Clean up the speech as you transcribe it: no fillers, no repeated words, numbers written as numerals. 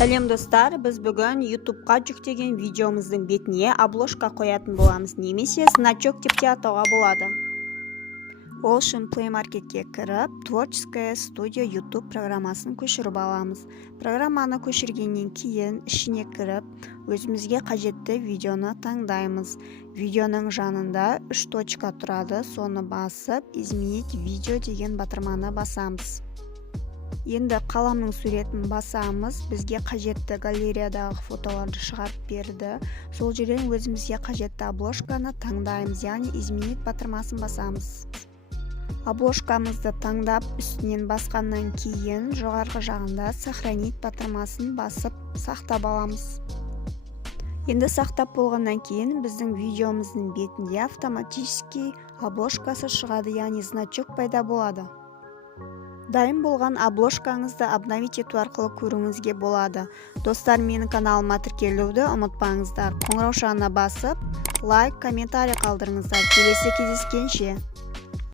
Сәлем достар, біз бүгін YouTube-қа жүктеген видеомыздың бетіне обложка қоятын боламыз, немесе значок деп те атауға болады. Ол үшін Play Marketке кіріп, Творческая студия YouTube программасын көшіріп аламыз. Программаны көшіргеннен кейін ішіне кіріп, өзімізге қажетті видеоны таңдаймыз. Видеоның жанында 3 точка тұрады, соны басып, изменить видео деген батырманы басамыз. Енді қаламның суретін басамыз, бізге қажетті галереядағы фотоларды шығарып берді. Сол жерден өзімізге қажетті обложканы таңдаймыз, яғни изменить батырмасын басамыз. Обложкамызды таңдап, үстінен басқаннан кейін жоғарғы жағында сохранить батырмасын басып сақтап аламыз. Енді сақтап болғаннан кейін біздің видеомыздың бетінде автоматически обложкасы шығады, яғни значок пайда болады. Дайын болған обложкаңызды обновить ету арқылы көруіңізге болады. Достар, менің каналыма тіркелуді ұмытпаңыздар. Қоңыраушаны басып, лайк, комментарий қалдырыңыздар. Келесі кездескенше.